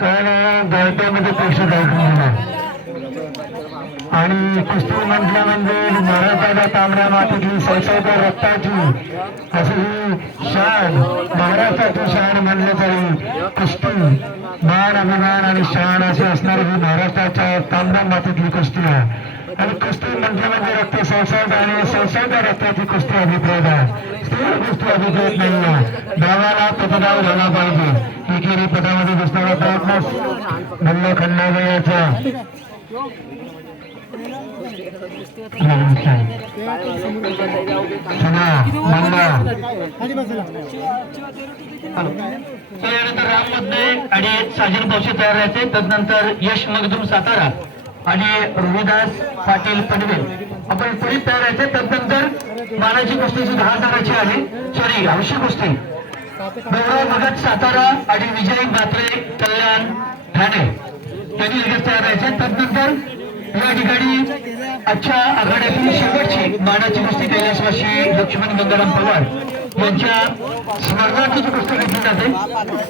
भारतामध्ये प्रेक्षक आणि कुस्ती म्हटलं म्हणजे महाराष्ट्राच्या तांबड्या मातीतली सैसवत्या रक्ताची अशी ही शान, महाराष्ट्राची शान म्हणले तरी कुस्ती मान अभिमान आणि शान अशी असणारी ही महाराष्ट्राच्या तांबड्या मातीतली कुस्ती आहे. आणि कुस्ती म्हटलं म्हणजे रक्त संसर्ग आणि संसर्ग रक्ताची कुस्ती अभिप्रेत आहे. स्त्री कुस्ती अभिप्रेत नाही आहे. डावाला पतदाव झाला पाहिजे. एकेरी पदामध्ये दिसणारा प्रयत्न मल्ल खंडागयाचा त्यानंतर राममध्ये आणि साजन पावशी तयार राहायचे. तदनंतर यश मगदूम सातारा आणि रोहिदास पाटील पनवेल आपण पुढे तयार राहायचे. तदनंतर मानाची कुस्ती 10,000ची आहे. सॉरी हौशी कुस्ती भगत सातारा आणि विजय मात्रे कल्याण ठाणे यांनी लगेच तयार राहायचे. तदनंतर या ठिकाणी आजच्या आघाड्यातील शेवटची मानाची कुस्ती कैलासवासी लक्ष्मण गंगाराम पवार यांच्या स्मरणार्थ जी कुस्ती घेतली जाते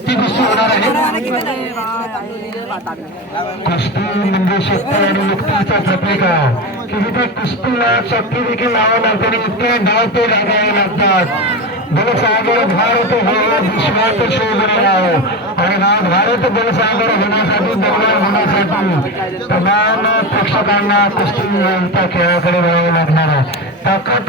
ती कुस्ती होणार आहे. कुस्ती म्हणजे शक्ती आणि मुक्तीचा प्रतीक आहे की जिथे कुस्तीला शक्ती देखील लावावं लागते आणि इतके डाव ते लागावे लागतात. बलसागर भारत हो विश्वात शोधणे आहे आणि हा भारत बलसागर होण्यासाठी बलवान होण्यासाठी तमाम प्रेक्षकांना कुस्ती खेळाकडे वळावे लागणार आहे. ताकद